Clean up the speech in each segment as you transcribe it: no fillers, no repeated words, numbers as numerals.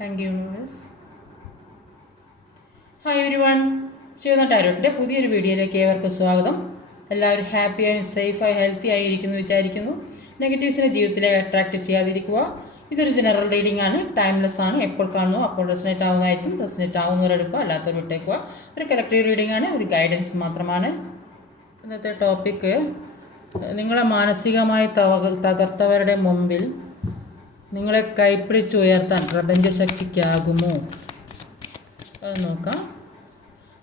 Thank you universe. Hi everyone, ശിവന ടാരോട്ടിൻ്റെ പുതിയൊരു വീഡിയോയിലേക്ക് ഏവർക്കും സ്വാഗതം. എല്ലാവരും ഹാപ്പിയായും സേഫായി ഹെൽത്തി ആയിരിക്കുന്നു വിചാരിക്കുന്നു. നെഗറ്റീവ്സിനെ ജീവിതത്തിലേക്ക് അട്രാക്റ്റ് ചെയ്യാതിരിക്കുക. ഇതൊരു ജനറൽ റീഡിംഗ് ആണ്, ടൈംലെസ് ആണ്. എപ്പോൾ കാണുന്നു അപ്പോൾ റെസനേറ്റ് ആവുന്നതായിരിക്കും. റെസനേറ്റ് ആവുന്നവരെടുക്കുക, അല്ലാത്തവർ വിട്ടേക്കുക. ഒരു കളക്റ്റീവ് റീഡിംഗ് ആണ്, ഒരു ഗൈഡൻസ് മാത്രമാണ്. ഇന്നത്തെ ടോപ്പിക്ക് നിങ്ങളെ മാനസികമായി തകർത്തവരുടെ മുമ്പിൽ നിങ്ങളെ കൈപ്പിടിച്ചുയർത്താൻ പ്രപഞ്ചശക്തിക്കാകുമോ? അത് നോക്കാം.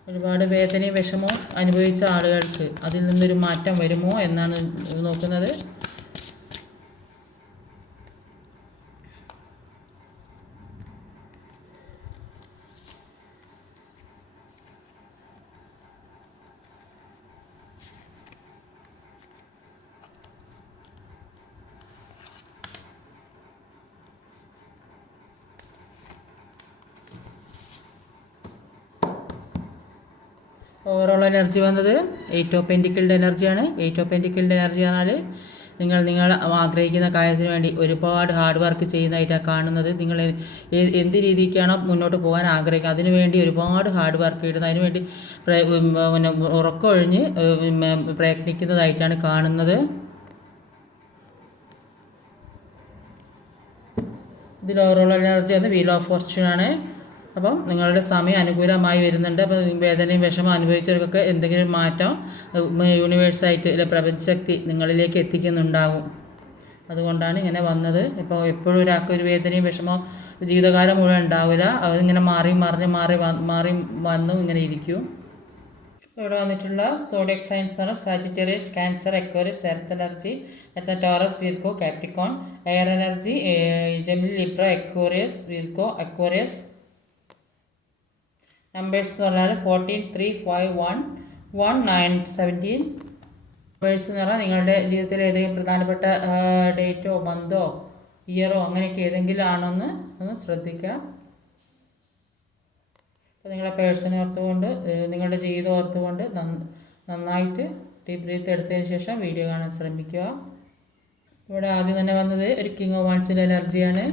ഒരുപാട് വേദനയും വിഷമവും അനുഭവിച്ച ആളുകൾക്ക് അതിൽ നിന്നൊരു മാറ്റം വരുമോ എന്നാണ് നോക്കുന്നത്. ഓവറോൾ എനർജി വന്നത് 8 ഓഫ് പെൻറ്റിക്കിളിൻ്റെ എനർജിയാണ്. 8 ഓഫ് പെൻറ്റിക്കിളിൻ്റെ എനർജി പറഞ്ഞാൽ നിങ്ങൾ ആഗ്രഹിക്കുന്ന കാര്യത്തിന് വേണ്ടി ഒരുപാട് ഹാർഡ് വർക്ക് ചെയ്യുന്നതായിട്ടാണ് കാണുന്നത്. നിങ്ങൾ എന്ത് രീതിക്കാണോ മുന്നോട്ട് പോകാൻ ആഗ്രഹിക്കുക അതിനുവേണ്ടി ഒരുപാട് ഹാർഡ് വർക്ക് ഇടുന്നത്, അതിനുവേണ്ടി ഉറക്കമൊഴിഞ്ഞ് പ്രയത്നിക്കുന്നതായിട്ടാണ് കാണുന്നത്. ഇതിൽ ഓവറോൾ എനർജി അത് വീൽ ഓഫ് ഫോർച്യൂണാണ്. അപ്പം നിങ്ങളുടെ സമയം അനുകൂലമായി വരുന്നുണ്ട്. അപ്പോൾ വേദനയും വിഷമം അനുഭവിച്ചവർക്കൊക്കെ എന്തെങ്കിലും മാറ്റം യൂണിവേഴ്സായിട്ട് അല്ലെ പ്രപഞ്ചശക്തി നിങ്ങളിലേക്ക് എത്തിക്കുന്നുണ്ടാകും. അതുകൊണ്ടാണ് ഇങ്ങനെ വന്നത്. ഇപ്പോൾ എപ്പോഴും ഒരാൾക്ക് ഒരു വേദനയും വിഷമവും ജീവിതകാലം മുഴുവൻ ഉണ്ടാവില്ല. അതിങ്ങനെ മാറി വന്നു ഇങ്ങനെ ഇരിക്കും. ഇവിടെ വന്നിട്ടുള്ള സോഡിയക് സൈൻസ് എന്ന് പറഞ്ഞാൽ Sagittarius, Cancer, Aquarius, earth energy, Taurus, Virgo, Capricorn. Air energy Gemini, Libra, Aquarius, Virgo, Aquarius. Numbers എന്ന് പറഞ്ഞാൽ 14, 3, 5, 1, 1, 9, 17. നമ്പേഴ്സ് എന്ന് പറഞ്ഞാൽ നിങ്ങളുടെ ജീവിതത്തിൽ ഏതെങ്കിലും പ്രധാനപ്പെട്ട ഡേറ്റോ മന്തോ ഇയറോ അങ്ങനെയൊക്കെ ഏതെങ്കിലും ആണോന്ന് ഒന്ന് ശ്രദ്ധിക്കുക. അപ്പോൾ നിങ്ങളെ പേഴ്സണെ ഓർത്തുകൊണ്ട് നിങ്ങളുടെ ജീവിതം ഓർത്തുകൊണ്ട് നന്നായിട്ട് ഡീപ് ബ്രീത്ത് എടുത്തതിന് ശേഷം വീഡിയോ കാണാൻ ശ്രമിക്കുക. ഇവിടെ ആദ്യം തന്നെ വന്നത് ഒരു കിങ് ഓഫ് വാൻസിൻ്റെ എനർജിയാണ്.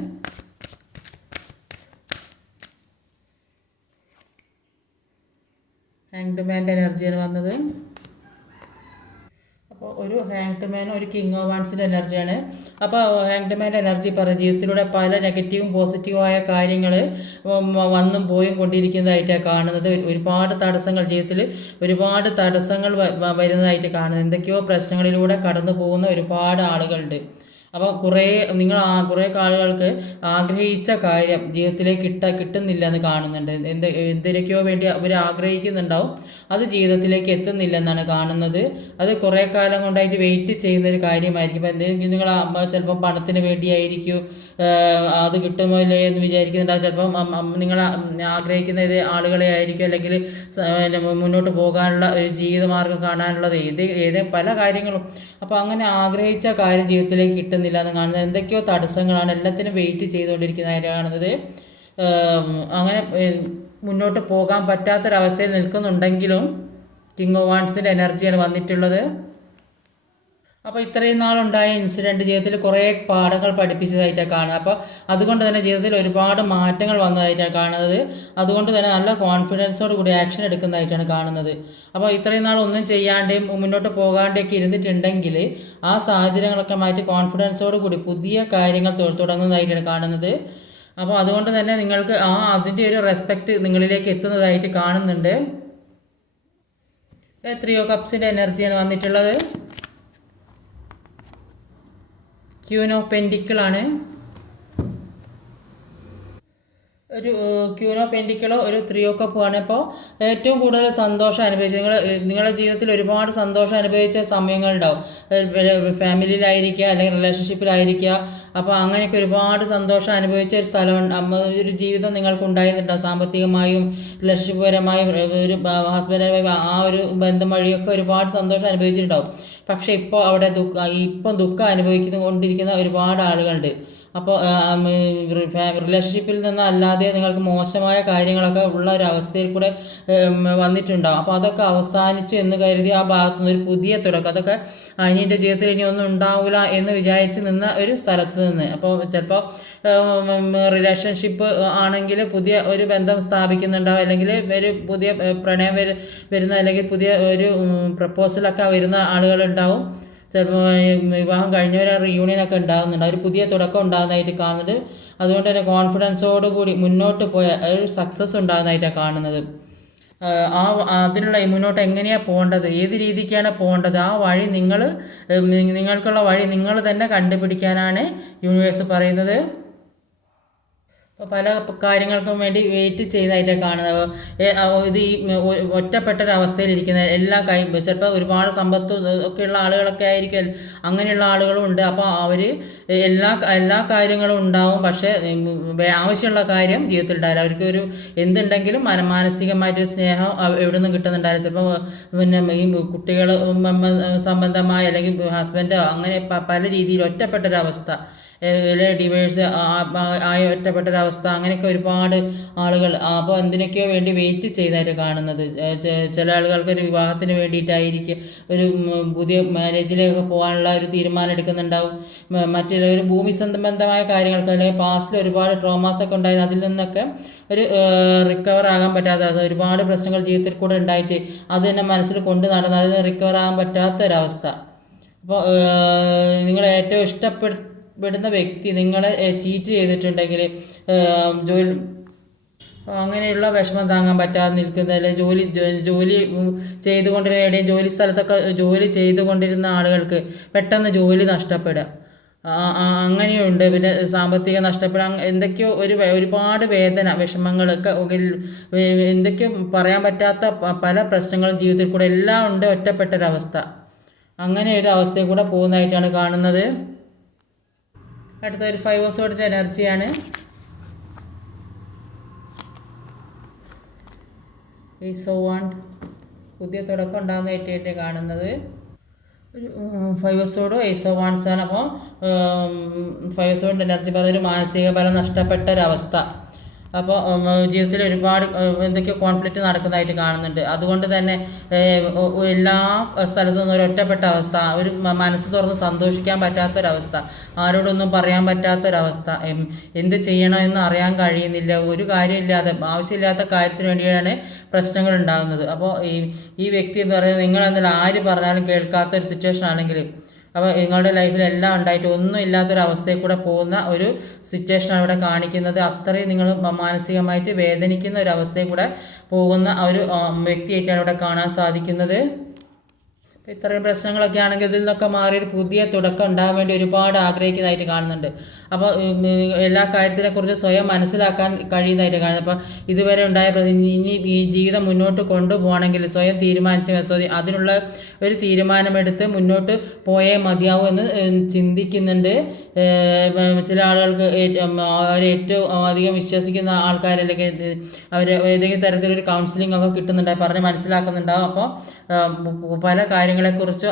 ഹാങ്ഡ് മാൻ്റെ എനർജിയാണ് വന്നത്. അപ്പോൾ ഒരു ഹാങ്ഡ് മാൻ ഒരു കിങ് ഓഫ് വാൻസിൻ്റെ എനർജിയാണ്. അപ്പോൾ ഹാങ്ഡ് മാൻ്റെ എനർജി പറയും ജീവിതത്തിലൂടെ പല നെഗറ്റീവും പോസിറ്റീവായ കാര്യങ്ങൾ വന്നും പോയും കൊണ്ടിരിക്കുന്നതായിട്ടാണ് കാണുന്നത്. ഒരുപാട് തടസ്സങ്ങൾ ജീവിതത്തിൽ ഒരുപാട് തടസ്സങ്ങൾ വരുന്നതായിട്ട് കാണുന്നത്. എന്തൊക്കെയോ പ്രശ്നങ്ങളിലൂടെ കടന്നു പോകുന്ന ഒരുപാട് ആളുകളുണ്ട്. അപ്പോൾ കുറേ ആളുകൾക്ക് ആഗ്രഹിച്ച കാര്യം ജീവിതത്തിലേക്ക് കിട്ടുന്നില്ല എന്ന് കാണുന്നുണ്ട്. എന്തിനൊക്കെയോ വേണ്ടി അവർ ആഗ്രഹിക്കുന്നുണ്ടാവും, അത് ജീവിതത്തിലേക്ക് എത്തുന്നില്ലെന്നാണ് കാണുന്നത്. അത് കുറേ കാലം കൊണ്ടായിട്ട് വെയിറ്റ് ചെയ്യുന്നൊരു കാര്യമായിരിക്കും. ഇപ്പോൾ എന്തെങ്കിലും നിങ്ങൾ ചിലപ്പോൾ പണത്തിന് വേണ്ടിയായിരിക്കും അത് കിട്ടുമോ ഇല്ലേ എന്ന് വിചാരിക്കുന്നുണ്ടാവും. ചിലപ്പം നിങ്ങൾ ആഗ്രഹിക്കുന്ന ആളുകളെ ആയിരിക്കും, അല്ലെങ്കിൽ മുന്നോട്ട് പോകാനുള്ള ഒരു ജീവിതമാർഗം കാണാനുള്ളത് പല കാര്യങ്ങളും. അപ്പോൾ അങ്ങനെ ആഗ്രഹിച്ച കാര്യം ജീവിതത്തിലേക്ക് കിട്ടുന്നില്ല എന്ന് കാണുന്നത്. എന്തൊക്കെയോ തടസ്സങ്ങളാണ്, എല്ലാത്തിനും വെയിറ്റ് ചെയ്തുകൊണ്ടിരിക്കുന്നതായിട്ട് കാണുന്നത്. അങ്ങനെ മുന്നോട്ട് പോകാൻ പറ്റാത്തൊരവസ്ഥയിൽ നിൽക്കുന്നുണ്ടെങ്കിലും കിങ് ഓഫ് വാൻസിൻ്റെ എനർജിയാണ് വന്നിട്ടുള്ളത്. അപ്പോൾ ഇത്രയും നാളുണ്ടായ ഇൻസിഡൻറ്റ് ജീവിതത്തിൽ കുറേ പാഠങ്ങൾ പഠിപ്പിച്ചതായിട്ടാണ് കാണുന്നത്. അപ്പോൾ അതുകൊണ്ട് തന്നെ ജീവിതത്തിൽ ഒരുപാട് മാറ്റങ്ങൾ വന്നതായിട്ടാണ് കാണുന്നത്. അതുകൊണ്ട് തന്നെ നല്ല കോൺഫിഡൻസോട് കൂടി ആക്ഷൻ എടുക്കുന്നതായിട്ടാണ് കാണുന്നത്. അപ്പോൾ ഇത്രയും നാൾ ഒന്നും ചെയ്യാണ്ടേയും മുന്നോട്ട് പോകാണ്ടേയൊക്കെ ഇരുന്നിട്ടുണ്ടെങ്കിൽ ആ സാഹചര്യങ്ങളൊക്കെ മാറ്റി കോൺഫിഡൻസോട് കൂടി പുതിയ കാര്യങ്ങൾ തുടങ്ങുന്നതായിട്ടാണ് കാണുന്നത്. അപ്പോൾ അതുകൊണ്ട് തന്നെ നിങ്ങൾക്ക് അതിൻ്റെ ഒരു റെസ്പെക്റ്റ് നിങ്ങളിലേക്ക് എത്തുന്നതായിട്ട് കാണുന്നുണ്ട്. 3 ഓഫ് കപ്സിൻ്റെ എനർജിയാണ് വന്നിട്ടുള്ളത്. ക്യൂൻ ഓഫ് പെൻറ്റിക്കിളാണ്. ഒരു ക്യൂൻ ഓഫ് പെൻറ്റിക്കിളോ ഒരു 3 ഓഫ് കപ്പുമാണ്. ഇപ്പോൾ ഏറ്റവും കൂടുതൽ സന്തോഷം അനുഭവിച്ചത് നിങ്ങളുടെ ജീവിതത്തിൽ ഒരുപാട് സന്തോഷം അനുഭവിച്ച സമയങ്ങളുണ്ടാവും. ഫാമിലിയിലായിരിക്കുക അല്ലെങ്കിൽ റിലേഷൻഷിപ്പിലായിരിക്കുക. അപ്പോൾ അങ്ങനെയൊക്കെ ഒരുപാട് സന്തോഷം അനുഭവിച്ച ഒരു സ്ഥലം, ഒരു ജീവിതം നിങ്ങൾക്ക് ഉണ്ടായിരുന്നുണ്ടാവും. സാമ്പത്തികമായും റിലേഷൻഷിപ്പ് പരമായും ഒരു ഹസ്ബൻഡ് ആ ഒരു ബന്ധം വഴിയൊക്കെ ഒരുപാട് സന്തോഷം അനുഭവിച്ചിട്ടുണ്ടാവും. പക്ഷേ ഇപ്പോൾ അവിടെ ദുഃഖം അനുഭവിക്കൊണ്ടിരിക്കുന്ന ഒരുപാട് ആളുകളുണ്ട്. അപ്പോൾ റിലേഷൻഷിപ്പിൽ നിന്ന് അല്ലാതെ നിങ്ങൾക്ക് മോശമായ കാര്യങ്ങളൊക്കെ ഉള്ള ഒരു അവസ്ഥയിൽ കൂടെ വന്നിട്ടുണ്ടാകും. അപ്പോൾ അതൊക്കെ അവസാനിച്ചു എന്ന് കരുതി ആ ഭാഗത്തു നിന്ന് ഒരു പുതിയ തുടക്കം, അതൊക്കെ അനിയൻ്റെ ജീവിതത്തിൽ ഇനി ഒന്നും ഉണ്ടാവില്ല എന്ന് വിചാരിച്ച് നിന്ന ഒരു സ്ഥലത്ത് നിന്ന്, അപ്പോൾ ചിലപ്പോൾ റിലേഷൻഷിപ്പ് ആണെങ്കിൽ പുതിയ ഒരു ബന്ധം സ്ഥാപിക്കുന്നുണ്ടാവും, അല്ലെങ്കിൽ ഒരു പുതിയ പ്രണയം വരുന്ന, അല്ലെങ്കിൽ പുതിയ ഒരു പ്രപ്പോസലൊക്കെ വരുന്ന ആളുകളുണ്ടാവും. ചിലപ്പോൾ വിവാഹം കഴിഞ്ഞവരെ റീയൂണിയനൊക്കെ ഉണ്ടാകുന്നുണ്ട്, ഒരു പുതിയ തുടക്കം ഉണ്ടാകുന്നതായിട്ട് കാണുന്നുണ്ട്. അതുകൊണ്ട് തന്നെ കോൺഫിഡൻസോടുകൂടി മുന്നോട്ട് പോയ ഒരു സക്സസ് ഉണ്ടാകുന്നതായിട്ടാണ് കാണുന്നത്. അതിനുള്ള മുന്നോട്ട് എങ്ങനെയാണ് പോകേണ്ടത്, ഏത് രീതിക്കാണ് പോകേണ്ടത്, ആ വഴി നിങ്ങൾക്കുള്ള വഴി നിങ്ങൾ തന്നെ കണ്ടുപിടിക്കാനാണ് യൂണിവേഴ്സ് പറയുന്നത്. അപ്പോൾ പല കാര്യങ്ങൾക്കും വേണ്ടി വെയിറ്റ് ചെയ്തതായിട്ടാണ് കാണുന്നത്. ഇത് ഈ ഒറ്റപ്പെട്ടൊരവസ്ഥയിലിരിക്കുന്ന ചിലപ്പോൾ ഒരുപാട് സമ്പത്ത് ഒക്കെയുള്ള ആളുകളൊക്കെ ആയിരിക്കും, അങ്ങനെയുള്ള ആളുകളും ഉണ്ട്. അപ്പോൾ അവർ എല്ലാ കാര്യങ്ങളും ഉണ്ടാവും, പക്ഷേ ആവശ്യമുള്ള കാര്യം ജീവിതത്തിൽ ഉണ്ടാവില്ല. അവർക്ക് എന്തുണ്ടെങ്കിലും മാനസികമായിട്ടൊരു സ്നേഹം എവിടെ നിന്നും കിട്ടുന്നുണ്ടാവില്ല. ചിലപ്പോൾ പിന്നെ ഈ കുട്ടികൾ സംബന്ധമായ, അല്ലെങ്കിൽ ഹസ്ബൻഡോ, അങ്ങനെ പല രീതിയിൽ ഒറ്റപ്പെട്ടൊരവസ്ഥ, ഡിവേഴ്സ് ആയ ഒറ്റപ്പെട്ടൊരവസ്ഥ, അങ്ങനെയൊക്കെ ഒരുപാട് ആളുകൾ അപ്പോൾ എന്തിനൊക്കെയോ വേണ്ടി വെയിറ്റ് ചെയ്തായിട്ട് കാണുന്നത്. ചില ആളുകൾക്ക് ഒരു വിവാഹത്തിന് വേണ്ടിയിട്ടായിരിക്കും, ഒരു പുതിയ മാരേജിലേക്ക് പോകാനുള്ള ഒരു തീരുമാനം എടുക്കുന്നുണ്ടാവും. മറ്റുള്ളവർ ഭൂമി സംബന്ധമായ കാര്യങ്ങൾക്ക്, അല്ലെങ്കിൽ പാസ്റ്റിൽ ഒരുപാട് ട്രോമാസൊക്കെ ഉണ്ടായിരുന്നു, അതിൽ നിന്നൊക്കെ ഒരു റിക്കവർ ആകാൻ പറ്റാത്ത, ഒരുപാട് പ്രശ്നങ്ങൾ ജീവിതത്തിൽ കൂടെ ഉണ്ടായിട്ട് അത് തന്നെ മനസ്സിൽ കൊണ്ട് നടന്ന് അതിന് റിക്കവർ ആകാൻ പറ്റാത്തൊരവസ്ഥ. അപ്പോൾ നിങ്ങൾ ഏറ്റവും ഇഷ്ടപ്പെടുന്ന വ്യക്തി നിങ്ങളെ ചീറ്റ് ചെയ്തിട്ടുണ്ടെങ്കിൽ, അങ്ങനെയുള്ള വിഷമം താങ്ങാൻ പറ്റാതെ നിൽക്കുന്ന, ജോലി ചെയ്തുകൊണ്ടിരുന്ന, ജോലി സ്ഥലത്തൊക്കെ ജോലി ചെയ്തുകൊണ്ടിരുന്ന ആളുകൾക്ക് പെട്ടെന്ന് ജോലി നഷ്ടപ്പെടുക, അങ്ങനെയുണ്ട്. പിന്നെ സാമ്പത്തിക നഷ്ടപ്പെടുക, എന്തൊക്കെയോ ഒരുപാട് വേദന, വിഷമങ്ങളൊക്കെ, എന്തൊക്കെയോ പറയാൻ പറ്റാത്ത പല പ്രശ്നങ്ങളും ജീവിതത്തിൽ കൂടെ എല്ലാം ഉണ്ട്. ഒറ്റപ്പെട്ടൊരവസ്ഥ, അങ്ങനെ ഒരു അവസ്ഥയിൽ കൂടെ പോകുന്നതായിട്ടാണ് കാണുന്നത്. അടുത്ത ഒരു 5 of Swords എനർജിയാണ്. Ace of Wands, പുതിയ തുടക്കം ഉണ്ടാകുന്നതായിട്ട് കാണുന്നത്. ഒരു 5 of Swords Ace of Wands ആണ്. അപ്പോൾ 5 of Swords എനർജി അതൊരു മാനസിക ബലം നഷ്ടപ്പെട്ടൊരവസ്ഥ. അപ്പോൾ ജീവിതത്തിൽ ഒരുപാട് എന്തൊക്കെയോ കോൺഫ്ലിക്റ്റ് നടക്കുന്നതായിട്ട് കാണുന്നുണ്ട്. അതുകൊണ്ട് തന്നെ എല്ലാ സ്ഥലത്തു നിന്നും ഒരു ഒറ്റപ്പെട്ട അവസ്ഥ, ഒരു മനസ്സ് തുറന്ന് സന്തോഷിക്കാൻ പറ്റാത്തൊരവസ്ഥ, ആരോടൊന്നും പറയാൻ പറ്റാത്തൊരവസ്ഥ, എന്ത് ചെയ്യണമെന്ന് അറിയാൻ കഴിയുന്നില്ല, ഒരു കാര്യമില്ലാതെ ആവശ്യമില്ലാത്ത കാര്യത്തിന് വേണ്ടിയാണ് പ്രശ്നങ്ങൾ ഉണ്ടാകുന്നത്. അപ്പോൾ ഈ വ്യക്തി എന്ന് പറയുന്നത് നിങ്ങളെന്നാൽ ആര് പറഞ്ഞാലും കേൾക്കാത്തൊരു സിറ്റുവേഷൻ ആണെങ്കിൽ, അപ്പോൾ നിങ്ങളുടെ ലൈഫിൽ എല്ലാം ഉണ്ടായിട്ട് ഒന്നും ഇല്ലാത്തൊരവസ്ഥയിൽ കൂടെ പോകുന്ന ഒരു സിറ്റുവേഷനാണ് ഇവിടെ കാണിക്കുന്നത്. അത്രയും നിങ്ങൾ മാനസികമായിട്ട് വേദനിക്കുന്ന ഒരവസ്ഥയിൽ കൂടെ പോകുന്ന ഒരു വ്യക്തിയായിട്ടാണ് ഇവിടെ കാണാൻ സാധിക്കുന്നത്. ഇത്രയും പ്രശ്നങ്ങളൊക്കെ ആണെങ്കിൽ ഇതിൽ നിന്നൊക്കെ മാറി ഒരു പുതിയ തുടക്കം ഉണ്ടാകാൻ വേണ്ടി ഒരുപാട് ആഗ്രഹിക്കുന്നതായിട്ട് കാണുന്നുണ്ട്. അപ്പോൾ എല്ലാ കാര്യത്തിനെക്കുറിച്ച് സ്വയം മനസ്സിലാക്കാൻ കഴിയുന്നതായിട്ട് കാണുന്നത്. അപ്പോൾ ഇതുവരെ ഉണ്ടായ ഇനി ഈ ജീവിതം മുന്നോട്ട് കൊണ്ടുപോകണമെങ്കിൽ സ്വയം അതിനുള്ള ഒരു തീരുമാനമെടുത്ത് മുന്നോട്ട് പോയേ മതിയാവും എന്ന് ചിന്തിക്കുന്നുണ്ട്. ചില ആളുകൾക്ക് അവർ ഏറ്റവും അധികം വിശ്വസിക്കുന്ന ആൾക്കാരല്ലെങ്കിൽ അവർ ഏതെങ്കിലും തരത്തിലൊരു കൗൺസിലിംഗ് ഒക്കെ കിട്ടുന്നുണ്ടാവും, പറഞ്ഞ് മനസ്സിലാക്കുന്നുണ്ടാവും. അപ്പോൾ പല കാര്യങ്ങളെക്കുറിച്ച്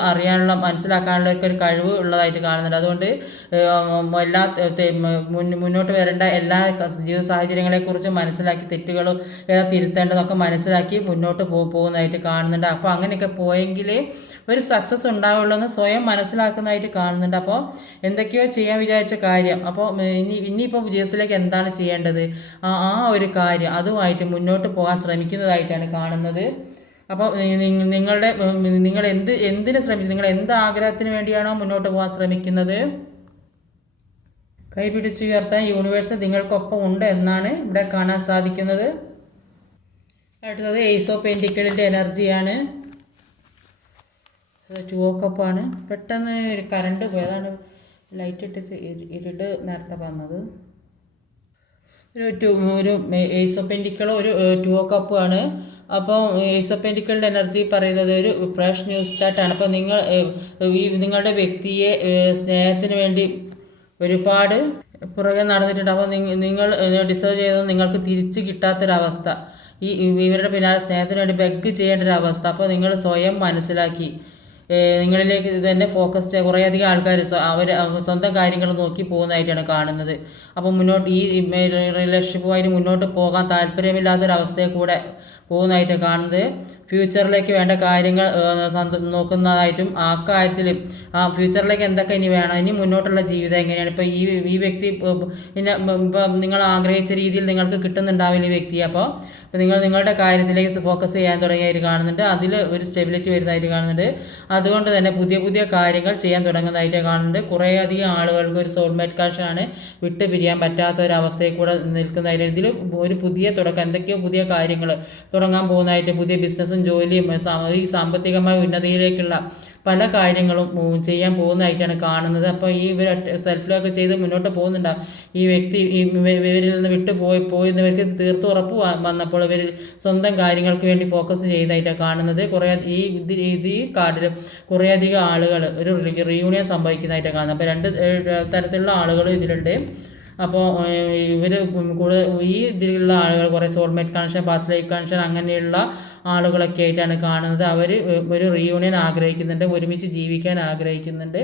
മനസ്സിലാക്കാനുള്ള ഒരു കഴിവ് ഉള്ളതായിട്ട് കാണുന്നുണ്ട്. അതുകൊണ്ട് എല്ലാ മുന്നോട്ട് വരേണ്ട എല്ലാ ജീവിത സാഹചര്യങ്ങളെക്കുറിച്ചും മനസ്സിലാക്കി, തെറ്റുകളും ഏതാ തിരുത്തേണ്ടതൊക്കെ മനസ്സിലാക്കി മുന്നോട്ട് പോകുന്നതായിട്ട് കാണുന്നുണ്ട്. അപ്പോൾ അങ്ങനെയൊക്കെ പോയെങ്കിൽ ഒരു സക്സസ് ഉണ്ടാവുള്ളൂ എന്ന് സ്വയം മനസ്സിലാക്കുന്നതായിട്ട് കാണുന്നുണ്ട്. അപ്പോൾ എന്തൊക്കെയോ ചെയ്യാൻ വിചാരിച്ച കാര്യം, അപ്പോൾ ഇനിയിപ്പോൾ ജീവിതത്തിലേക്ക് എന്താണ് ചെയ്യേണ്ടത്, ആ ഒരു കാര്യം അതുമായിട്ട് മുന്നോട്ട് പോകാൻ ശ്രമിക്കുന്നതായിട്ടാണ് കാണുന്നത്. അപ്പോൾ നിങ്ങൾ എന്തിന് ശ്രമിക്കുന്നത്, നിങ്ങൾ എന്ത് ആഗ്രഹത്തിന് വേണ്ടിയാണോ മുന്നോട്ട് പോകാൻ ശ്രമിക്കുന്നത്, കൈപിടിച്ചുയർത്താൻ യൂണിവേഴ്സ് നിങ്ങൾക്കൊപ്പം ഉണ്ട് എന്നാണ് ഇവിടെ കാണാൻ സാധിക്കുന്നത്. അടുത്തത് ഏസ് ഓഫ് പെന്റിക്കിളിൻ്റെ എനർജിയാണ്. 2 of Cups ആണ്. പെട്ടെന്ന് ഒരു കറണ്ട് പോയതാണ്, ലൈറ്റ് ഇട്ടിട്ട് ഇരുട് നേരത്തെ വന്നത്. ഒരു ഏസ് ഓഫ് പെന്റിക്കിൾ, ഒരു 2 of Cups ആണ്. അപ്പോൾ ഏസ് ഓഫ് പെന്റിക്കിളിൻ്റെ എനർജി പറയുന്നത് ഒരു ഫ്രഷ് ന്യൂ സ്റ്റാർട്ടാണ്. അപ്പോൾ നിങ്ങളുടെ വ്യക്തിയെ സ്നേഹത്തിന് വേണ്ടി ഒരുപാട് പുറകെ നടന്നിട്ടുണ്ട്. അപ്പോൾ നിങ്ങൾ ഡിസേർവ് ചെയ്തത് നിങ്ങൾക്ക് തിരിച്ച് കിട്ടാത്തൊരവസ്ഥ, ഇവരുടെ പിന്നാലെ സ്നേഹത്തിന് വേണ്ടി ബെഗ് ചെയ്യേണ്ട ഒരവസ്ഥ. അപ്പോൾ നിങ്ങൾ സ്വയം മനസ്സിലാക്കി നിങ്ങളിലേക്ക് തന്നെ ഫോക്കസ് ചെയ്യുക. കുറേയധികം ആൾക്കാർ അവർ സ്വന്തം കാര്യങ്ങൾ നോക്കി പോകുന്നതായിട്ടാണ് കാണുന്നത്. അപ്പോൾ മുന്നോട്ട് ഈ റിലേഷൻഷിപ്പുമായിട്ട് മുന്നോട്ട് പോകാൻ താല്പര്യമില്ലാത്തൊരവസ്ഥയെ കൂടെ പോകുന്നതായിട്ട് കാണുന്നത്. ഫ്യൂച്ചറിലേക്ക് വേണ്ട കാര്യങ്ങൾ നോക്കുന്നതായിട്ടും ആ കാര്യത്തിൽ ഫ്യൂച്ചറിലേക്ക് എന്തൊക്കെ ഇനി വേണം, ഇനി മുന്നോട്ടുള്ള ജീവിതം എങ്ങനെയാണ്. ഇപ്പോൾ ഈ വ്യക്തി പിന്നെ ഇപ്പം നിങ്ങൾ ആഗ്രഹിച്ച രീതിയിൽ നിങ്ങൾക്ക് കിട്ടുന്നുണ്ടാവില്ല ഈ വ്യക്തി. അപ്പോൾ നിങ്ങളുടെ കാര്യത്തിലേക്ക് ഫോക്കസ് ചെയ്യാൻ തുടങ്ങിയായിട്ട് കാണുന്നുണ്ട്. അതിൽ ഒരു സ്റ്റെബിലിറ്റി വരുന്നതായിട്ട് കാണുന്നുണ്ട്. അതുകൊണ്ട് തന്നെ പുതിയ പുതിയ കാര്യങ്ങൾ ചെയ്യാൻ തുടങ്ങുന്നതായിട്ട് കാണുന്നുണ്ട്. കുറേയധികം ആളുകൾക്ക് ഒരു സോൾമേറ്റ് കണക്ഷനാണ് വിട്ട് പിരിയാൻ പറ്റാത്ത ഒരവസ്ഥയിൽ കൂടെ നിൽക്കുന്നതായിട്ട്. ഇതിൽ ഒരു പുതിയ തുടക്കം, എന്തൊക്കെയോ പുതിയ കാര്യങ്ങൾ തുടങ്ങാൻ പോകുന്നതായിട്ട്, പുതിയ ബിസിനസ്സും ജോലിയും ഈ സാമ്പത്തികമായ ഉന്നതിയിലേക്കുള്ള പല കാര്യങ്ങളും ചെയ്യാൻ പോകുന്നതായിട്ടാണ് കാണുന്നത്. അപ്പോൾ ഇവർ സെൽഫ് ലോക്ക് ചെയ്ത് മുന്നോട്ട് പോകുന്നുണ്ടാവും. ഈ വ്യക്തി ഇവരിൽ നിന്ന് വിട്ടു പോയിരുന്നവർക്ക് തീർത്തും ഉറപ്പ് വന്നപ്പോൾ ഇവർ സ്വന്തം കാര്യങ്ങൾക്ക് വേണ്ടി ഫോക്കസ് ചെയ്തതായിട്ടാണ് കാണുന്നത്. ഈ കാർഡിൽ കുറേയധികം ആളുകൾ ഒരു റീയൂണിയൻ സംഭവിക്കുന്നതായിട്ടാണ് കാണുന്നത്. അപ്പോൾ രണ്ട് തരത്തിലുള്ള ആളുകളും ഇതിലുണ്ട്. അപ്പോൾ ഇവർ കൂടുതൽ ഈ ഇതിലുള്ള ആളുകൾ കുറേ soulmate connection, past life connection അങ്ങനെയുള്ള ആളുകളൊക്കെ ആയിട്ടാണ് കാണുന്നത്. അവർ ഒരു റീയൂണിയൻ ആഗ്രഹിക്കുന്നുണ്ട്, ഒരുമിച്ച് ജീവിക്കാൻ ആഗ്രഹിക്കുന്നുണ്ട്.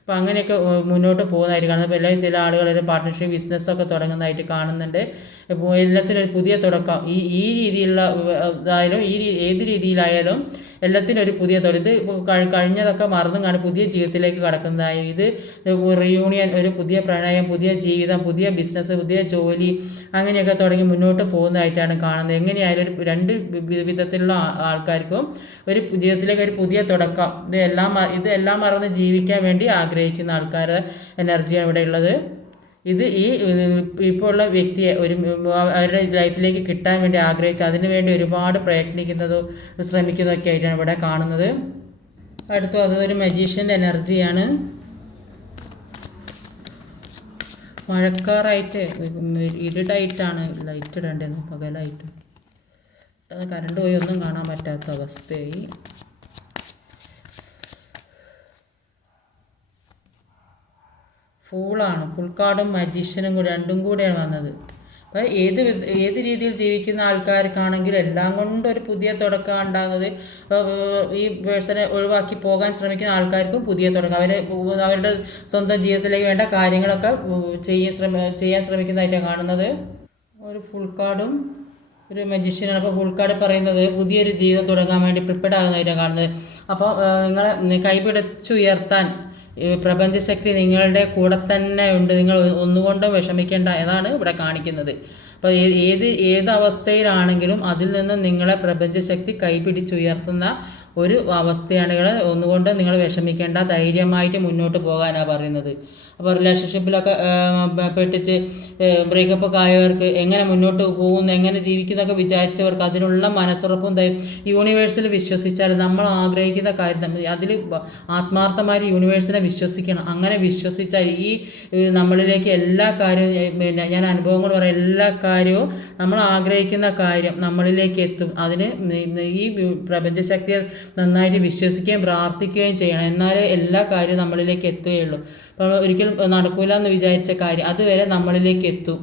അപ്പോൾ അങ്ങനെയൊക്കെ മുന്നോട്ട് പോകുന്നതായിട്ട് കാണുന്നത്. അപ്പോൾ ചില ആളുകൾ ഒരു പാർട്ട്ണർഷിപ്പ് ബിസിനസ്സൊക്കെ തുടങ്ങുന്നതായിട്ട് കാണുന്നുണ്ട്. ഇപ്പോൾ എല്ലാത്തിനും ഒരു പുതിയ തുടക്കം, ഈ രീതിയിലുള്ള ഇതായാലും ഏത് രീതിയിലായാലും എല്ലാത്തിനും ഒരു പുതിയ തൊഴിൽ. ഇത് കഴിഞ്ഞതൊക്കെ മറന്നും കാണും പുതിയ ജീവിതത്തിലേക്ക് കടക്കുന്നതായി. ഇത് റീയൂണിയൻ, ഒരു പുതിയ പ്രണയം, പുതിയ ജീവിതം, പുതിയ ബിസിനസ്, പുതിയ ജോലി അങ്ങനെയൊക്കെ തുടങ്ങി മുന്നോട്ട് പോകുന്നതായിട്ടാണ് കാണുന്നത്. എങ്ങനെയായാലും ഒരു രണ്ട് വിധത്തിലുള്ള ആൾക്കാർക്കും ഒരു ജീവിതത്തിലേക്ക് ഒരു പുതിയ തുടക്കം, ഇതെല്ലാം മറന്ന് ജീവിക്കാൻ വേണ്ടി ആഗ്രഹിക്കുന്ന ആൾക്കാരുടെ എനർജിയാണ് ഇവിടെ ഉള്ളത്. ഇത് ഇപ്പോൾ ഉള്ള വ്യക്തിയെ അവരുടെ ലൈഫിലേക്ക് കിട്ടാൻ വേണ്ടി ആഗ്രഹിച്ച് അതിനു വേണ്ടി ഒരുപാട് പ്രയത്നിക്കുന്നതോ ശ്രമിക്കുന്നതൊക്കെ ആയിട്ടാണ് ഇവിടെ കാണുന്നത്. അടുത്ത അതൊരു മജീഷ്യൻ്റെ എനർജിയാണ്. മഴക്കാറായിട്ട് ഇരുടായിട്ടാണ് ലൈറ്റ് ഇടേണ്ടത്, പകലായിട്ട് കറണ്ട് പോയി ഒന്നും കാണാൻ പറ്റാത്ത അവസ്ഥയായി. ഫുൾ കാർഡും മജീഷ്യനും കൂടി രണ്ടും കൂടെയാണ് വന്നത്. അപ്പോൾ ഏത് രീതിയിൽ ജീവിക്കുന്ന ആൾക്കാർക്കാണെങ്കിൽ എല്ലാം കൊണ്ടും ഒരു പുതിയ തുടക്കം ഉണ്ടാകുന്നത്. ഈ പേഴ്സണെ ഒഴിവാക്കി പോകാൻ ശ്രമിക്കുന്ന ആൾക്കാർക്കും പുതിയ തുടക്കം, അവരുടെ സ്വന്തം ജീവിതത്തിലേക്ക് വേണ്ട കാര്യങ്ങളൊക്കെ ചെയ്യാൻ ശ്രമിക്കുന്നതായിട്ടാണ് കാണുന്നത്. ഒരു ഫുൾ കാർഡും ഒരു മജീഷ്യനാണ്. അപ്പോൾ ഫുൾ കാർഡ് പറയുന്നത് പുതിയൊരു ജീവിതം തുടങ്ങാൻ വേണ്ടി പ്രിപ്പയർഡ് ആകുന്നതായിട്ടാണ് കാണുന്നത്. അപ്പോൾ നിങ്ങളെ കൈപിടിച്ചുയർത്താൻ പ്രപഞ്ചശക്തി നിങ്ങളുടെ കൂടെ തന്നെ ഉണ്ട്. നിങ്ങൾ ഒന്നുകൊണ്ടും വിഷമിക്കേണ്ട എന്നാണ് ഇവിടെ കാണിക്കുന്നത്. അപ്പോൾ ഏത് അവസ്ഥയിലാണെങ്കിലും അതിൽ നിന്ന് നിങ്ങളെ പ്രപഞ്ചശക്തി കൈപിടിച്ചുയർത്തുന്ന ഒരു അവസ്ഥയാണ്. ഒന്നുകൊണ്ട് നിങ്ങൾ വിഷമിക്കേണ്ട, ധൈര്യമായിട്ട് മുന്നോട്ട് പോകാനാണ് പറയുന്നത്. അപ്പോൾ റിലേഷൻഷിപ്പിലൊക്കെ പെട്ടിട്ട് ബ്രേക്കപ്പ് ഒക്കെ ആയവർക്ക് എങ്ങനെ മുന്നോട്ട് പോകുന്നു, എങ്ങനെ ജീവിക്കുന്നതൊക്കെ വിചാരിച്ചവർക്ക് അതിനുള്ള മനസ്സുറപ്പും യൂണിവേഴ്സിൽ വിശ്വസിച്ചാൽ നമ്മൾ ആഗ്രഹിക്കുന്ന കാര്യം അതിൽ ആത്മാർത്ഥമായിട്ട് യൂണിവേഴ്സിനെ വിശ്വസിക്കണം. അങ്ങനെ വിശ്വസിച്ചാൽ നമ്മളിലേക്ക് എല്ലാ കാര്യവും, ഞാൻ അനുഭവങ്ങൾ പറയാം, എല്ലാ കാര്യവും നമ്മൾ ആഗ്രഹിക്കുന്ന കാര്യം നമ്മളിലേക്ക് എത്തും. അതിന് ഈ പ്രപഞ്ചശക്തിയെ നന്നായിട്ട് വിശ്വസിക്കുകയും പ്രാർത്ഥിക്കുകയും ചെയ്യണം. എന്നാലേ എല്ലാ കാര്യവും നമ്മളിലേക്ക് എത്തുകയുള്ളൂ. അപ്പോൾ ഒരിക്കലും നടക്കില്ല എന്ന് വിചാരിച്ച കാര്യം അതുവരെ നമ്മളിലേക്ക് എത്തും.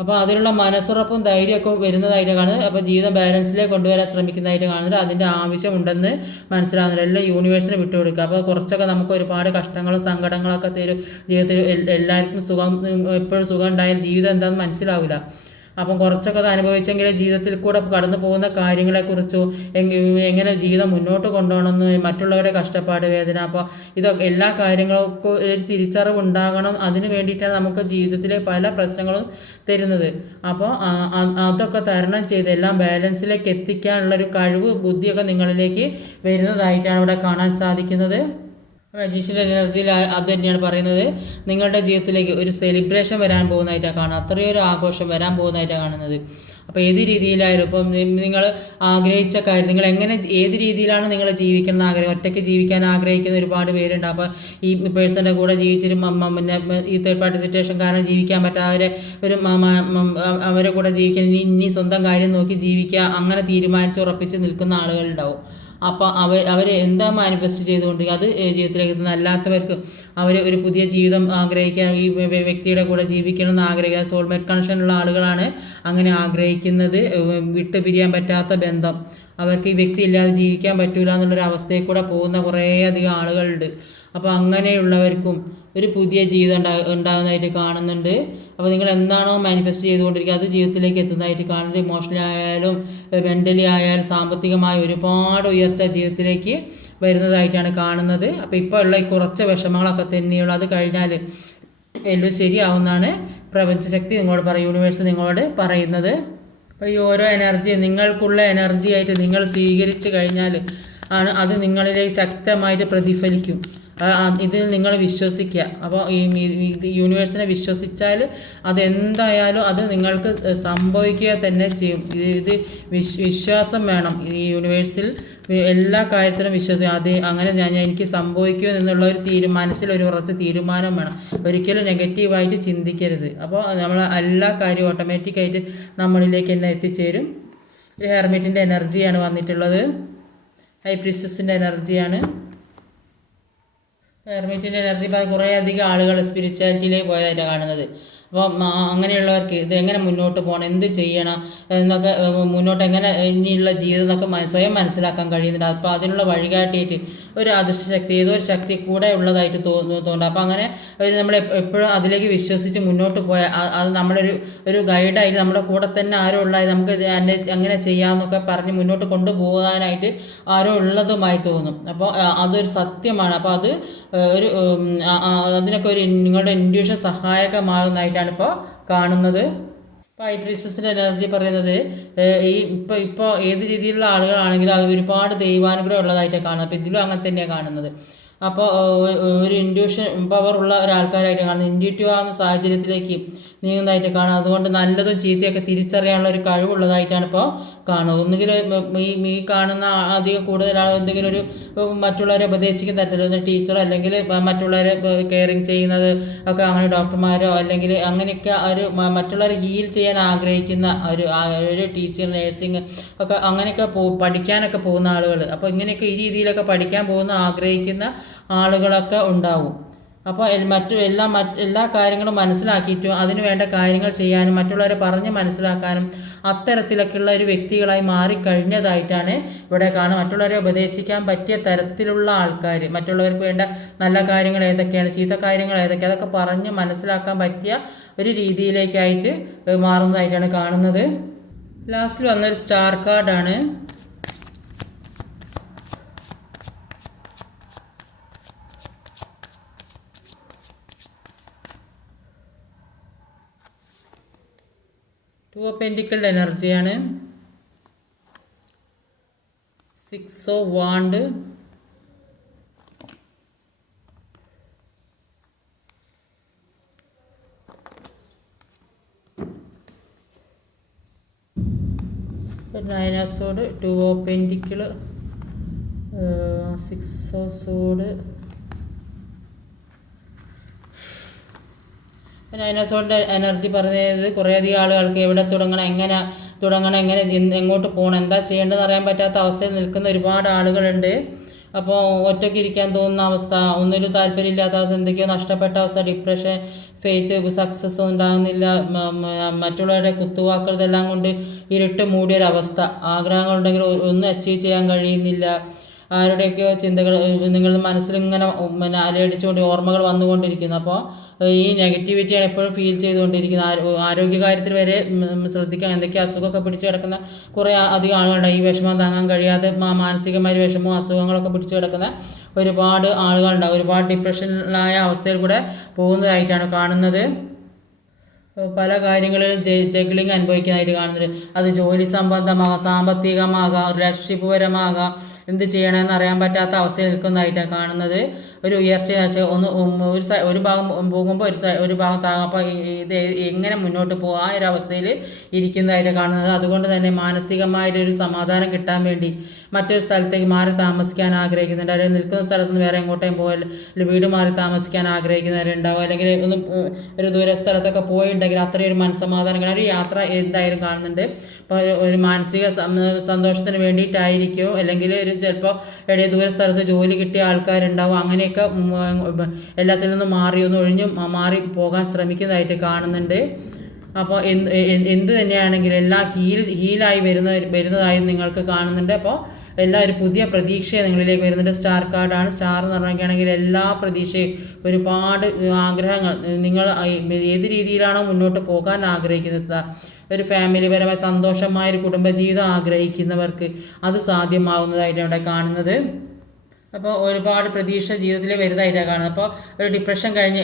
അപ്പോൾ അതിനുള്ള മനസ്സുറപ്പും ധൈര്യമൊക്കെ വരുന്നതായിട്ട് കാണുന്നത്. അപ്പോൾ ജീവിതം ബാലൻസിലേക്ക് കൊണ്ടുവരാൻ ശ്രമിക്കുന്നതായിട്ട് കാണുന്നത്. അതിൻ്റെ ആവശ്യമുണ്ടെന്ന് മനസ്സിലാകുന്നില്ല. എല്ലാം യൂണിവേഴ്സിന് വിട്ടുകൊടുക്കുക. അപ്പോൾ കുറച്ചൊക്കെ നമുക്ക് ഒരുപാട് കഷ്ടങ്ങളും സങ്കടങ്ങളൊക്കെ തരും ജീവിതത്തിൽ. എല്ലാവർക്കും എപ്പോഴും സുഖം ഉണ്ടായാൽ ജീവിതം എന്താണെന്ന് മനസ്സിലാവില്ല. അപ്പം കുറച്ചൊക്കെ അത് അനുഭവിച്ചെങ്കിൽ ജീവിതത്തിൽ കൂടെ കടന്നു പോകുന്ന കാര്യങ്ങളെക്കുറിച്ചും എങ്ങനെ ജീവിതം മുന്നോട്ട് കൊണ്ടുപോകണമെന്ന്, മറ്റുള്ളവരുടെ കഷ്ടപ്പാട്, വേദന, അപ്പോൾ ഇതൊക്കെ എല്ലാ കാര്യങ്ങൾക്കും ഒരു തിരിച്ചറിവ് ഉണ്ടാകണം. അതിന് വേണ്ടിയിട്ടാണ് നമുക്ക് ജീവിതത്തിലെ പല പ്രശ്നങ്ങളും തരുന്നത്. അപ്പോൾ അതൊക്കെ തരണം ചെയ്ത് എല്ലാം ബാലൻസിലേക്ക് എത്തിക്കാനുള്ളൊരു കഴിവ്, ബുദ്ധിയൊക്കെ നിങ്ങളിലേക്ക് വരുന്നതായിട്ടാണ് ഇവിടെ കാണാൻ സാധിക്കുന്നത്. മജീഷ്യൻ്റെ എനർജിയിൽ അത് തന്നെയാണ് പറയുന്നത്. നിങ്ങളുടെ ജീവിതത്തിലേക്ക് ഒരു സെലിബ്രേഷൻ വരാൻ പോകുന്നതായിട്ടാണ് കാണുന്നത്. അത്രയൊരു ആഘോഷം വരാൻ പോകുന്നതായിട്ടാണ് കാണുന്നത്. അപ്പോൾ ഏത് രീതിയിലായാലും ഇപ്പം നിങ്ങൾ ആഗ്രഹിച്ച കാര്യം, നിങ്ങൾ ഏത് രീതിയിലാണ് നിങ്ങൾ ജീവിക്കണം ആഗ്രഹം, ഒറ്റയ്ക്ക് ജീവിക്കാൻ ആഗ്രഹിക്കുന്ന ഒരുപാട് പേരുണ്ട്. അപ്പോൾ ഈ പേഴ്സൻ്റെ കൂടെ ജീവിച്ചിട്ട് പിന്നെ ഈ തേർഡ് പാർട്ടി സിറ്റുവേഷൻ കാരണം ജീവിക്കാൻ പറ്റാതെ അവരെ കൂടെ ജീവിക്കാൻ ഇനി സ്വന്തം കാര്യം നോക്കി ജീവിക്കുക അങ്ങനെ തീരുമാനിച്ച് ഉറപ്പിച്ച് നിൽക്കുന്ന ആളുകളുണ്ടാവും. അപ്പോൾ അവർ എന്താ മാനിഫെസ്റ്റ് ചെയ്തുകൊണ്ട് അത് ജീവിതത്തിലേക്ക് എത്തുന്നത്. അല്ലാത്തവർക്ക് അവർ ഒരു പുതിയ ജീവിതം ആഗ്രഹിക്കാൻ, ഈ വ്യക്തിയുടെ കൂടെ ജീവിക്കണം എന്ന് ആഗ്രഹിക്കുക, സോൾമേറ്റ് കണക്ഷനുള്ള ആളുകളാണ് അങ്ങനെ ആഗ്രഹിക്കുന്നത്. വിട്ടുപിരിയാൻ പറ്റാത്ത ബന്ധം, അവർക്ക് ഈ വ്യക്തി ഇല്ലാതെ ജീവിക്കാൻ പറ്റൂല എന്നുള്ളൊരു അവസ്ഥയിൽ കൂടെ പോകുന്ന കുറേ അധികം ആളുകളുണ്ട്. അപ്പോൾ അങ്ങനെയുള്ളവർക്കും ഒരു പുതിയ ജീവിതം ഉണ്ടാകുന്നതായിട്ട് കാണുന്നുണ്ട്. അപ്പോൾ നിങ്ങൾ എന്താണോ മാനിഫെസ്റ്റ് ചെയ്തുകൊണ്ടിരിക്കുക അത് ജീവിതത്തിലേക്ക് എത്തുന്നതായിട്ട് കാണുന്നുണ്ട്. ഇമോഷണലി ആയാലും മെൻ്റലി ആയാലും സാമ്പത്തികമായ ഒരുപാട് ഉയർച്ച ജീവിതത്തിലേക്ക് വരുന്നതായിട്ടാണ് കാണുന്നത്. അപ്പോൾ ഇപ്പോൾ ഉള്ള ഈ കുറച്ച് വിഷമങ്ങളൊക്കെ തന്നെയുള്ളൂ. അത് കഴിഞ്ഞാൽ എല്ലാം ശരിയാവുമെന്നാണ് പ്രപഞ്ചശക്തി നിങ്ങളോട് യൂണിവേഴ്സ് നിങ്ങളോട് പറയുന്നത്. അപ്പോൾ ഈ ഓരോ എനർജി നിങ്ങൾക്കുള്ള എനർജി ആയിട്ട് നിങ്ങൾ സ്വീകരിച്ച് കഴിഞ്ഞാൽ അത് നിങ്ങളിലേക്ക് ശക്തമായിട്ട് പ്രതിഫലിക്കും. ഇതിൽ നിങ്ങൾ വിശ്വസിക്കുക. അപ്പോൾ ഈ യൂണിവേഴ്സിനെ വിശ്വസിച്ചാൽ അതെന്തായാലും അത് നിങ്ങൾക്ക് സംഭവിക്കുക തന്നെ ചെയ്യും. ഇത് വിശ്വാസം വേണം. ഈ യൂണിവേഴ്സിൽ എല്ലാ കാര്യത്തിലും വിശ്വസിക്കും. അങ്ങനെ എനിക്ക് സംഭവിക്കും എന്നുള്ള ഒരു മനസ്സിലൊരു ഉറച്ച തീരുമാനം വേണം. ഒരിക്കലും നെഗറ്റീവായിട്ട് ചിന്തിക്കരുത്. അപ്പോൾ നമ്മൾ എല്ലാ കാര്യവും ഓട്ടോമാറ്റിക്കായിട്ട് നമ്മളിലേക്ക് തന്നെ എത്തിച്ചേരും. ഒരു ഹെർമിറ്റിൻ്റെ എനർജിയാണ് വന്നിട്ടുള്ളത്. ഹൈ പ്രീസ്റ്റസിൻ്റെ എനർജിയാണ്. ഹെർമിറ്റിൻ്റെ എനർജി കുറേ അധികം ആളുകൾ സ്പിരിച്വാലിറ്റിയിലേക്ക് പോയതായിട്ടാണ് കാണുന്നത്. അപ്പോൾ അങ്ങനെയുള്ളവർക്ക് ഇത് എങ്ങനെ മുന്നോട്ട് പോകണം, എന്ത് ചെയ്യണം എന്നൊക്കെ, മുന്നോട്ട് എങ്ങനെ ഇനിയുള്ള ജീവിതം എന്നൊക്കെ സ്വയം മനസ്സിലാക്കാൻ കഴിയുന്നുണ്ട്. അപ്പോൾ അതിനുള്ള വഴികാട്ടിയിട്ട് ഒരു അദൃശ്യശക്തി, ഏതോ ഒരു ശക്തി കൂടെ ഉള്ളതായിട്ട് തോന്നുന്നുണ്ട്. അപ്പോൾ അങ്ങനെ നമ്മൾ എപ്പോഴും അതിലേക്ക് വിശ്വസിച്ച് മുന്നോട്ട് പോയാൽ അത് ഒരു ഗൈഡായിട്ട് നമ്മുടെ കൂടെ തന്നെ ആരോ ഉള്ളതായി നമുക്ക് അങ്ങനെ ചെയ്യാമെന്നൊക്കെ പറഞ്ഞ് മുന്നോട്ട് കൊണ്ടുപോകാനായിട്ട് ആരോ ഉള്ളതുമായി തോന്നും. അപ്പോൾ അതൊരു സത്യമാണ്. അപ്പോൾ അത് അതിനൊക്കെ നിങ്ങളുടെ ഇൻഡ്യൂഷൻ സഹായകമാകുന്നതായിട്ടാണ് ഇപ്പോൾ കാണുന്നത്. ഇപ്പോൾ ഹൈ പ്രീസ്റ്റസിൻ്റെ എനർജി പറയുന്നത് ഇപ്പോൾ ഏത് രീതിയിലുള്ള ആളുകളാണെങ്കിലും അത് ഒരുപാട് ദൈവാനുഗ്രഹം ഉള്ളതായിട്ടാണ് കാണുന്നത്. അപ്പോൾ ഇതിലും അങ്ങനെ തന്നെയാണ് കാണുന്നത്. അപ്പോൾ ഒരു ഇൻഡ്യൂഷൻ പവർ ഉള്ള ഒരാൾക്കാരായിട്ട് കാണുന്നത്, ഇൻഡ്യൂറ്റീവ് ആകുന്ന സാഹചര്യത്തിലേക്ക് നീങ്ങുന്നതായിട്ട് കാണും. അതുകൊണ്ട് നല്ലതും ചീത്തയൊക്കെ തിരിച്ചറിയാനുള്ള ഒരു കഴിവുള്ളതായിട്ടാണ് ഇപ്പോൾ കാണുന്നത്. ഒന്നുകിൽ ഈ കാണുന്ന അധികം കൂടുതൽ എന്തെങ്കിലും ഒരു മറ്റുള്ളവരെ ഉപദേശിക്കുന്ന തരത്തിലുള്ള ടീച്ചറോ അല്ലെങ്കിൽ മറ്റുള്ളവരെ കെയറിങ് ചെയ്യുന്നത് ഒക്കെ അങ്ങനെ ഡോക്ടർമാരോ അല്ലെങ്കിൽ അങ്ങനെയൊക്കെ മറ്റുള്ളവരെ ഹീൽ ചെയ്യാൻ ആഗ്രഹിക്കുന്ന ഒരു ടീച്ചർ, നേഴ്സിങ് ഒക്കെ അങ്ങനെയൊക്കെ പഠിക്കാനൊക്കെ പോകുന്ന ആളുകൾ. അപ്പോൾ ഇങ്ങനെയൊക്കെ ഈ രീതിയിലൊക്കെ പഠിക്കാൻ ആഗ്രഹിക്കുന്ന ആളുകളൊക്കെ ഉണ്ടാവും. അപ്പോൾ എല്ലാ കാര്യങ്ങളും മനസ്സിലാക്കിയിട്ടും അതിന് വേണ്ട കാര്യങ്ങൾ ചെയ്യാനും മറ്റുള്ളവരെ പറഞ്ഞ് മനസ്സിലാക്കാനും അത്തരത്തിലൊക്കെയുള്ള ഒരു വ്യക്തികളായി മാറിക്കഴിഞ്ഞതായിട്ടാണ് ഇവിടെ കാണുന്നത്. മറ്റുള്ളവരെ ഉപദേശിക്കാൻ പറ്റിയ തരത്തിലുള്ള ആൾക്കാർ, മറ്റുള്ളവർക്ക് വേണ്ട നല്ല കാര്യങ്ങൾ ഏതൊക്കെയാണ്, ചീത്ത കാര്യങ്ങൾ ഏതൊക്കെയാണ്, അതൊക്കെ പറഞ്ഞ് മനസ്സിലാക്കാൻ പറ്റിയ ഒരു രീതിയിലേക്കായിട്ട് മാറുന്നതായിട്ടാണ് കാണുന്നത്. ലാസ്റ്റിൽ വന്നൊരു സ്റ്റാർ കാർഡാണ്. ടു ഓഫ് പെൻറ്റിക്കിളുടെ എനർജിയാണ്. 6 of wand, nine of sword, 2 of pentacle, 6 of sword. നൈനോസോഡിൻ്റെ എനർജി പറഞ്ഞത് കുറേയധികം ആളുകൾക്ക് എവിടെ തുടങ്ങണം, എങ്ങനെ എങ്ങോട്ട് പോകണം, എന്താ ചെയ്യേണ്ടതെന്ന് അറിയാൻ പറ്റാത്ത അവസ്ഥയിൽ നിൽക്കുന്ന ഒരുപാട് ആളുകളുണ്ട്. അപ്പോൾ ഒറ്റയ്ക്ക് ഇരിക്കാൻ തോന്നുന്ന അവസ്ഥ, ഒന്നിനും താല്പര്യമില്ലാത്ത അവസ്ഥ, എന്തൊക്കെയോ നഷ്ടപ്പെട്ട അവസ്ഥ, ഡിപ്രഷൻ, ഫെയ്ത്ത് സക്സസ് ഉണ്ടാകുന്നില്ല, മറ്റുള്ളവരുടെ കുത്തുവാക്കുകൾ ഇതെല്ലാം കൊണ്ട് ഇരുട്ട് മൂടിയൊരവസ്ഥ, ആഗ്രഹങ്ങളുണ്ടെങ്കിൽ ഒന്നും അച്ചീവ് ചെയ്യാൻ കഴിയുന്നില്ല, ആരുടെയൊക്കെയോ ചിന്തകൾ നിങ്ങളുടെ മനസ്സിലിങ്ങനെ അലയടിച്ചുകൊണ്ട് ഓർമ്മകൾ വന്നുകൊണ്ടിരിക്കുന്നു. അപ്പോൾ ഈ നെഗറ്റിവിറ്റിയാണ് എപ്പോഴും ഫീൽ ചെയ്തുകൊണ്ടിരിക്കുന്നത്. ആരോഗ്യകാര്യത്തിൽ വരെ ശ്രദ്ധിക്കാൻ, എന്തൊക്കെ അസുഖമൊക്കെ പിടിച്ചു കിടക്കുന്ന കുറേ അധികം ആളുകളുണ്ട്. ഈ വിഷമം താങ്ങാൻ കഴിയാതെ മാനസികമായ വിഷമവും അസുഖങ്ങളൊക്കെ പിടിച്ചു കിടക്കുന്ന ഒരുപാട് ആളുകളുണ്ടാവും. ഒരുപാട് ഡിപ്രഷനിലായ അവസ്ഥയിൽ കൂടെ പോകുന്നതായിട്ടാണ് കാണുന്നത്. പല കാര്യങ്ങളിലും ജഗ്ലിങ് അനുഭവിക്കുന്നതായിട്ട് കാണുന്നത്. അത് ജോലി സംബന്ധമാകാം, സാമ്പത്തികമാകാം, റിലേഷൻഷിപ്പ് പരമാകാം, എന്ത് ചെയ്യണമെന്ന് അറിയാൻ പറ്റാത്ത അവസ്ഥയിൽ നിൽക്കുന്നതായിട്ടാണ് കാണുന്നത്. ഒരു ഉയർച്ച ഒരു ഭാഗം പോകുമ്പോൾ ഒരു ഭാഗം താങ്ങും. അപ്പോൾ ഇത് എങ്ങനെ മുന്നോട്ട് പോകും ആ ഒരു അവസ്ഥയിൽ ഇരിക്കുന്നതായിട്ട് കാണുന്നത്. അതുകൊണ്ട് തന്നെ മാനസികമായൊരു സമാധാനം കിട്ടാൻ വേണ്ടി മറ്റൊരു സ്ഥലത്തേക്ക് മാറി താമസിക്കാൻ ആഗ്രഹിക്കുന്നുണ്ട്. അല്ലെങ്കിൽ നിൽക്കുന്ന സ്ഥലത്ത് നിന്ന് വേറെ എങ്ങോട്ടേയും പോയാൽ വീട് മാറി താമസിക്കാൻ ആഗ്രഹിക്കുന്നവരുണ്ടാവും. അല്ലെങ്കിൽ ഒരു ദൂര സ്ഥലത്തൊക്കെ പോയിട്ടുണ്ടെങ്കിൽ അത്രയും ഒരു മനസ്സമാധാനം ഒരു യാത്ര എന്തായാലും കാണുന്നുണ്ട്. അപ്പോൾ ഒരു മാനസിക സന്തോഷത്തിന് വേണ്ടിയിട്ടായിരിക്കും, അല്ലെങ്കിൽ ചിലപ്പോൾ എവിടെയും ദൂര സ്ഥലത്ത് ജോലി കിട്ടിയ ആൾക്കാരുണ്ടാവും. അങ്ങനെയൊക്കെ എല്ലാത്തിൽ നിന്നും ഒഴിഞ്ഞ് മാറി പോകാൻ ശ്രമിക്കുന്നതായിട്ട് കാണുന്നുണ്ട്. അപ്പോൾ എന്ത് തന്നെയാണെങ്കിലും എല്ലാം ഹീലായി വരുന്നതായും നിങ്ങൾക്ക് കാണുന്നുണ്ട്. അപ്പോൾ എല്ലാം ഒരു പുതിയ പ്രതീക്ഷ നിങ്ങളിലേക്ക് വരുന്നുണ്ട്. സ്റ്റാർ കാർഡാണ്. സ്റ്റാർ എന്ന് പറഞ്ഞിട്ടാണെങ്കിൽ എല്ലാ പ്രതീക്ഷയും, ഒരുപാട് ആഗ്രഹങ്ങൾ, നിങ്ങൾ ഏത് രീതിയിലാണോ മുന്നോട്ട് പോകാൻ ആഗ്രഹിക്കുന്നത്, ഒരു ഫാമിലിപരമായ സന്തോഷമായൊരു കുടുംബജീവിതം ആഗ്രഹിക്കുന്നവർക്ക് അത് സാധ്യമാവുന്നതായിട്ടാണ് ഇവിടെ കാണുന്നത്. അപ്പോൾ ഒരുപാട് പ്രതീക്ഷ ജീവിതത്തിൽ വരുന്നതായിട്ടാണ് കാണുന്നത്. അപ്പോൾ ഒരു ഡിപ്രഷൻ കഴിഞ്ഞ്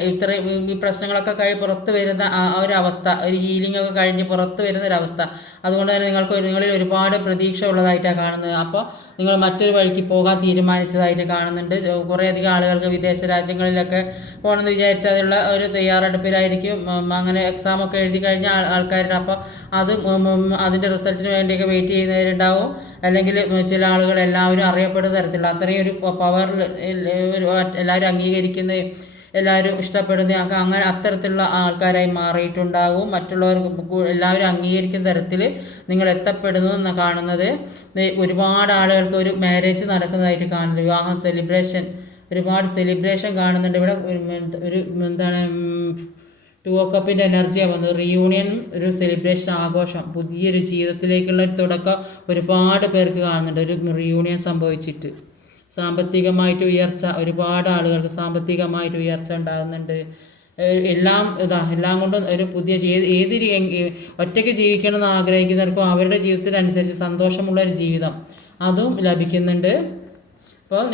ഈ പ്രശ്നങ്ങളൊക്കെ കഴിഞ്ഞ് പുറത്ത് വരുന്ന ആ ഒരു അവസ്ഥ, ഒരു ഹീലിംഗ് ഒക്കെ കഴിഞ്ഞ് പുറത്ത് വരുന്ന ഒരവസ്ഥ. അതുകൊണ്ട് തന്നെ നിങ്ങളിൽ ഒരുപാട് പ്രതീക്ഷ ഉള്ളതായിട്ടാണ് കാണുന്നത്. അപ്പോൾ നിങ്ങൾ മറ്റൊരു വഴിക്ക് പോകാൻ തീരുമാനിച്ചതായിട്ട് കാണുന്നുണ്ട്. കുറേയധികം ആളുകൾക്ക് വിദേശ രാജ്യങ്ങളിലൊക്കെ പോകണമെന്ന് വിചാരിച്ചാൽ അതിനുള്ള ഒരു തയ്യാറെടുപ്പിലായിരിക്കും. അങ്ങനെ എക്സാമൊക്കെ എഴുതി കഴിഞ്ഞ ആൾക്കാരുടെ, അപ്പോൾ അതിൻ്റെ റിസൾട്ടിന് വേണ്ടിയൊക്കെ വെയിറ്റ് ചെയ്യുന്നവരുണ്ടാവും. അല്ലെങ്കിൽ ചില ആളുകൾ എല്ലാവരും അറിയപ്പെടുന്ന തരത്തിലുള്ള അത്രയും ഒരു പവറിൽ എല്ലാവരും അംഗീകരിക്കുന്നതും എല്ലാവരും ഇഷ്ടപ്പെടുന്നതൊക്കെ അങ്ങനെ അത്തരത്തിലുള്ള ആൾക്കാരായി മാറിയിട്ടുണ്ടാകും. മറ്റുള്ളവർക്ക് എല്ലാവരും അംഗീകരിക്കുന്ന തരത്തിൽ നിങ്ങൾ എത്തപ്പെടുന്നു എന്ന് കാണുന്നത്. ഒരുപാട് ആളുകൾക്ക് ഒരു മാരേജ് നടക്കുന്നതായിട്ട് കാണുന്നത്, വിവാഹം സെലിബ്രേഷൻ, ഒരുപാട് സെലിബ്രേഷൻ കാണുന്നുണ്ട് ഇവിടെ. ഒരു എന്താണ്, 2 of Cups എനർജിയാണ് വന്നത്. റീയൂണിയൻ, ഒരു സെലിബ്രേഷൻ, ആഘോഷം, പുതിയൊരു ജീവിതത്തിലേക്കുള്ള ഒരു തുടക്കം ഒരുപാട് പേർക്ക് കാണുന്നുണ്ട് ഒരു റീയൂണിയൻ സംഭവിച്ചിട്ട്. സാമ്പത്തികമായിട്ട് ഉയർച്ച, ഒരുപാട് ആളുകൾക്ക് സാമ്പത്തികമായിട്ട് ഉയർച്ച ഉണ്ടാകുന്നുണ്ട്. എല്ലാം കൊണ്ടും ഒരു പുതിയ ഒറ്റയ്ക്ക് ജീവിക്കണമെന്ന് ആഗ്രഹിക്കുന്നവർക്കും അവരുടെ ജീവിതത്തിനനുസരിച്ച് സന്തോഷമുള്ളൊരു ജീവിതം അതും ലഭിക്കുന്നുണ്ട്. അപ്പോൾ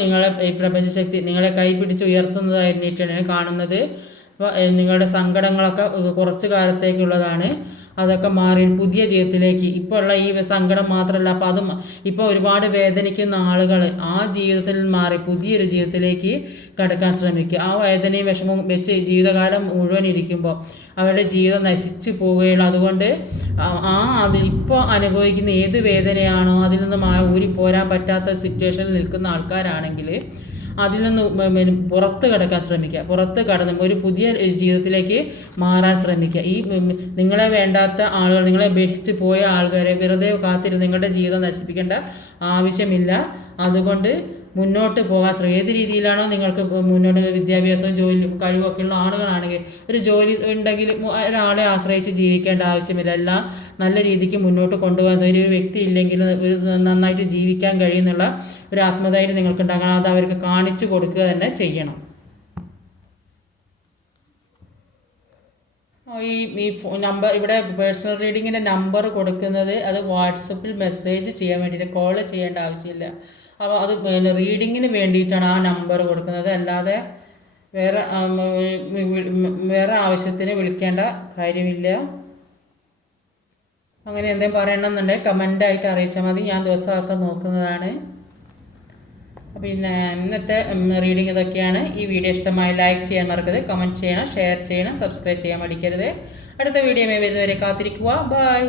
ഈ പ്രപഞ്ചശക്തി നിങ്ങളെ കൈപിടിച്ച് ഉയർത്തുന്നതായിട്ടാണ് കാണുന്നത്. അപ്പോൾ നിങ്ങളുടെ സങ്കടങ്ങളൊക്കെ കുറച്ച് കാലത്തേക്കുള്ളതാണ്. അതൊക്കെ മാറി പുതിയ ജീവിതത്തിലേക്ക്, ഇപ്പോൾ ഉള്ള ഈ സങ്കടം മാത്രമല്ല, അപ്പോൾ ഇപ്പോൾ ഒരുപാട് വേദനിക്കുന്ന ആളുകൾ ആ ജീവിതത്തിൽ മാറി പുതിയൊരു ജീവിതത്തിലേക്ക് കടക്കാൻ ശ്രമിക്കുക. ആ വേദനയും വിഷമവും വെച്ച് ജീവിതകാലം മുഴുവൻ ഇരിക്കുമ്പോൾ അവരുടെ ജീവിതം നശിച്ചു പോവുകയുള്ളൂ. അതുകൊണ്ട് ഇപ്പോൾ അനുഭവിക്കുന്ന ഏത് വേദനയാണോ അതിൽ നിന്ന് ഊരിപ്പോരാൻ പറ്റാത്ത സിറ്റുവേഷനിൽ നിൽക്കുന്ന ആൾക്കാരാണെങ്കിൽ അതിൽ നിന്ന് പുറത്ത് കടക്കാൻ ശ്രമിക്കുക. പുറത്ത് കടന്ന് ഒരു പുതിയ ജീവിതത്തിലേക്ക് മാറാൻ ശ്രമിക്കുക. ഈ നിങ്ങളെ വേണ്ടാത്ത ആളുകൾ, നിങ്ങളെ ഉപേക്ഷിച്ച് പോയ ആൾക്കാരെ വെറുതെ കാത്തിരുന്ന് നിങ്ങളുടെ ജീവിതം നശിപ്പിക്കേണ്ട ആവശ്യമില്ല. അതുകൊണ്ട് മുന്നോട്ട് പോകാൻ ഏത് രീതിയിലാണോ നിങ്ങൾക്ക് മുന്നോട്ട് വിദ്യാഭ്യാസവും ജോലി കഴിവൊക്കെ ഉള്ള ആളുകളാണെങ്കിൽ ഒരു ജോലി ഉണ്ടെങ്കിൽ ഒരാളെ ആശ്രയിച്ച് ജീവിക്കേണ്ട ആവശ്യമില്ല. എല്ലാം നല്ല രീതിക്ക് മുന്നോട്ട് കൊണ്ടുപോകാൻ ഒരു വ്യക്തി ഇല്ലെങ്കിൽ ഒരു നന്നായിട്ട് ജീവിക്കാൻ കഴിയുന്നുള്ള ഒരു ആത്മധൈര്യം നിങ്ങൾക്ക് ഉണ്ടാക്കണം. അത് അവർക്ക് കാണിച്ചു കൊടുക്കുക തന്നെ ചെയ്യണം. ഈ നമ്പർ ഇവിടെ പേഴ്സണൽ റീഡിങ്ങിൻ്റെ നമ്പർ കൊടുക്കുന്നത് അത് വാട്സപ്പിൽ മെസ്സേജ് ചെയ്യാൻ വേണ്ടിയിട്ട്, കോൾ ചെയ്യേണ്ട ആവശ്യമില്ല. അപ്പോൾ അത് റീഡിങ്ങിന് വേണ്ടിയിട്ടാണ് ആ നമ്പർ കൊടുക്കുന്നത്. അല്ലാതെ വേറെ ആവശ്യത്തിന് വിളിക്കേണ്ട കാര്യമില്ല. അങ്ങനെ എന്തെങ്കിലും പറയണമെന്നുണ്ടെങ്കിൽ കമൻ്റായിട്ട് അറിയിച്ചാൽ മതി, ഞാൻ ദിവസമൊക്കെ നോക്കുന്നതാണ്. പിന്നെ ഇന്നത്തെ റീഡിങ് ഇതൊക്കെയാണ്. ഈ വീഡിയോ ഇഷ്ടമായി ലൈക്ക് ചെയ്യാൻ മറക്കരുത്, കമൻറ്റ് ചെയ്യണം, ഷെയർ ചെയ്യണം, സബ്സ്ക്രൈബ് ചെയ്യാൻ മടിക്കരുത്. അടുത്ത വീഡിയോ വരുന്നവരെ കാത്തിരിക്കുക. ബൈ.